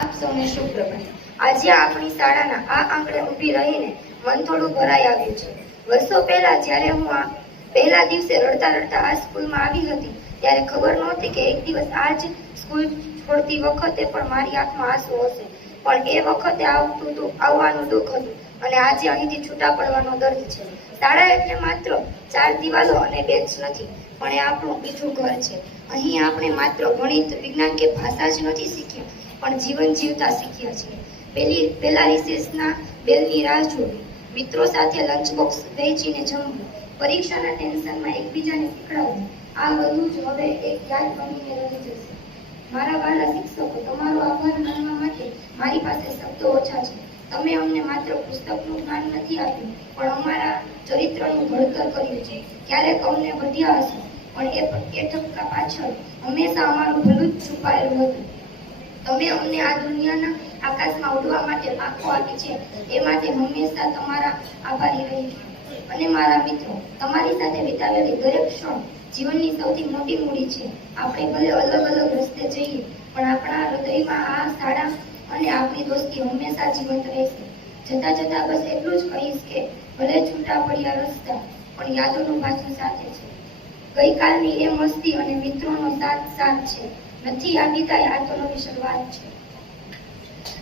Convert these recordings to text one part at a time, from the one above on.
આપ સૌને શુભ પ્રભાત. આજે આપણી શાળાના આ આંગણે ઊભી રહીને મન થોડું ભરાઈ આવ્યું છે. વર્ષો પહેલા જ્યારે હું આ પહેલા દિવસે રડતા રડતા આ સ્કૂલમાં આવી હતી ત્યારે ખબર નહોતી કે એક દિવસ આ જ સ્કૂલ છોડતી વખતે પણ મારી આંખમાં આંસુ હશે. પણ એ વખતે આવવાનું દુઃખ હતું અને આજે અહીંથી છૂટા પડવાનો દર્દ છે. શાળા એટલે માત્ર 4 દિવાલો અને બેન્ચ નથી, પણ એ આપણું બીજું ઘર છે. અહીં આપણે માત્ર ગણિત, વિજ્ઞાન કે ભાષા જ નથી શીખ્યા, પણ જીવન જીવતા શીખ્યા છીએ. પહેલા રિસેસના બેલની રાહ જોવી, મિત્રો સાથે લંચ બોક્સ વહેંચીને જમવું, પરીક્ષાના ટેન્શનમાં એકબીજાને શીખડાવવું, આ બધું જ હવે એક યાદ બનીને રહી જશે. મારા વહાલા શિક્ષકો, તમારો આભાર માનવા માટે મારી પાસે શબ્દો ઓછા છે. તમે અમને માત્ર પુસ્તકનું જ્ઞાન નથી આપ્યું, પણ અમારા ચરિત્રનું ઘડતર કર્યું છે. ક્યારેક અમને વધ્યા હશે, પણ એ ઠપકા પાછળ હંમેશા અમારું ભલું જ છુપાયેલું હતું. તમે અમને આ દુનિયાના આકાશમાં ઉડવા માટે પાંખો આપી છે, એ માટે હંમેશા તમારા આભારી રહીશ. અને મારા મિત્રો, તમારી સાથે વિતાવેલી દરેક ક્ષણ જીવનની સૌથી મોટી મૂડી છે. આપણે ભલે અલગ અલગ રસ્તે જઈએ, પણ આપણા હૃદયમાં આ શાળા અને આપણી દોસ્તી હંમેશા જીવંત રહેશે. જતા જતા બસ એટલું જ કહીશ કે ભલે છૂટા પડ્યા રસ્તા, પણ યાદોનું પાછું સાથે છે. ગઈકાલની એ મસ્તી અને મિત્રોનો સાથ છે. નથી આ વિદાય, આ તો નવી શરૂઆત છે.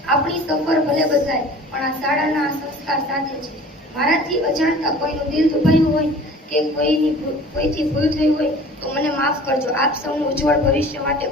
આપણી સફર ભલે બદલાય, પણ આ શાળાના આ સંસ્કાર સાથે છે. મારાથી અજાણતા કોઈનું દિલ દુભાયું હોય કે કોઈથી ભૂલ થઈ હોય તો મને માફ કરજો. આપ સૌનું ઉજ્જવળ ભવિષ્ય માટે